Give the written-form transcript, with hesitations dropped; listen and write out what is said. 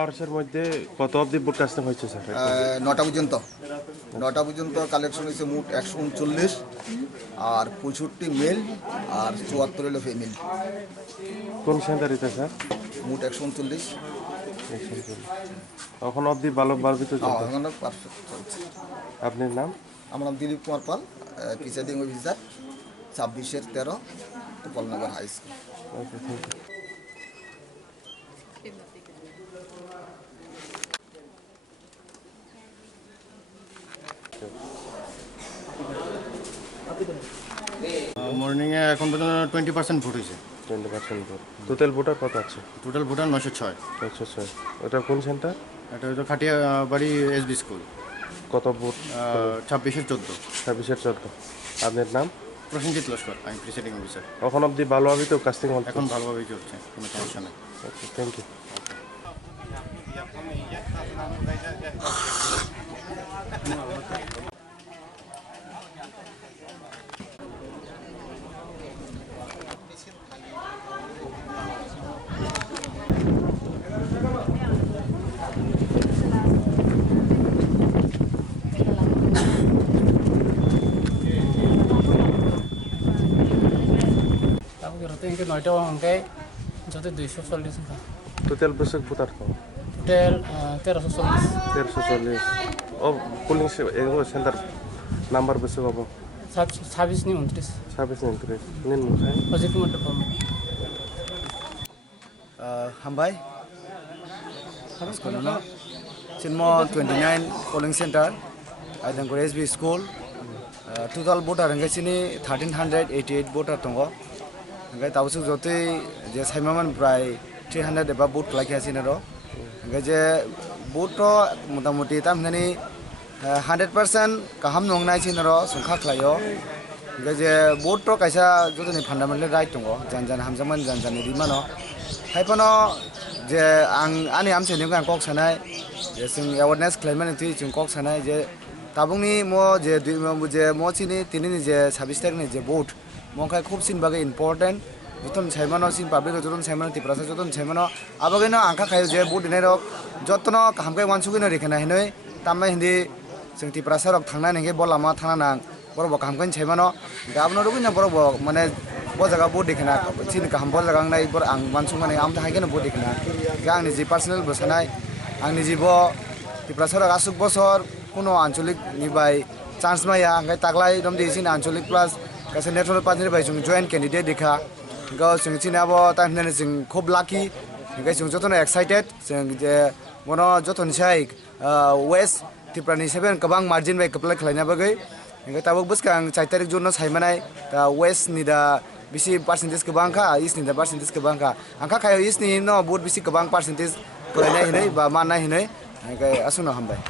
আওয়ার্সের মধ্যে কত অবধি ব্রডকাস্টিং হয়েছে স্যার? 9টা পর্যন্ত। 9টা পর্যন্ত কালেকশন হয়েছে মোট 139 আর 65 মেল আর 74 হলো ফিমেল। কোন সেন্টারিতে স্যার? মোট 139। এখন অবধি ভালো বাড়বিতে চলছে? এখন পারফেক্ট চলছে। আপনার নাম? আমার নাম Dilip Kumar Pal, presiding officer 26/13 Gopalnagar high school. Okay, thank you. মর্নিংয়ে এখন পর্যন্ত 20% ভোট হয়েছে। 20% ভোট। টোটাল ভোটার কত আছে? Total voter 906। 906। ওটা কোন সেন্টার? এটা হচ্ছে খাটিয়াবাড়ি এসবি স্কুল। কত ভোট? 26/14। 26/14। আপনার নাম? প্রসেনজিৎ লস্কর, আমি প্রিসাইডিং অফিসার। এখন অবধি ভালোভাবেই তো কাস্টিং হচ্ছে? এখন ভালোভাবেই চলছে, কোনো সমস্যা নেই। Okay, thank you. Ini 9টা angkai joto 240 ka. টোটাল বসক ভোটার কত? Total 1340. 1340। ও পুলিং সেন্টার নাম্বার বসক হবো? 26 ni 29. 26 নিন মুখায়। Ojek mo depan. hambai sekolah Chinmo 29 polling center Adangkor SB school. Total voter angkai sini 1388 voter tongo. Angkai tabusuk jote je saimaman prai 300 eba vote khalai asina ro. Angkai je vote ro motamoti tamnani 100% kaham nongnai sina ro sungkha khlaio. Angkai je vote ro kaisa jotoni fundamental right tongo janjan hamjaman janjan ni rimano. Haipano je ani amse ni kan kok sanai je sing awareness claimant ti chung kok sanai je tabungni mo je mo chini tinini je 26 tarik ni je vote mongkai khub sin bagai important joton saimano sin public joton saimano tiprasa joton saimano abageno angka khayo je vote ne rok jotono hamkai wansugino rekhana hinoi tamma hindi sing tiprasa rok thangna nenge bolama thana nang borobok hamkai saimano gabno rugina borobok mane bo jaga vote dekhana sin kaham bol jaga nai bor ang wansungmane am ta haigeno vote dekhana gang ni ji personal bosanai angni jibo tiprasa rok asuk bosor কোনো আঞ্চলিক নিবাই chance মাইয়া angkai taglai dom de sin আঞ্চলিক plus kaisa national party bai jung joint candidate dekha go sing chinabo tamne sing khob lucky angkai sing jotono excited sing je mono joton sai west tiprani 7 kabang margin bai kaplai khlaina bagai angkai tabuk buskang 4 tarik jono saimanai ta west ni da bisi percentage kabang kha east ni da percentage kabang kha angka khayo east ni no বহুত bisi kabang percentage khlaina hinai ba manna hinai angkai asuno hambai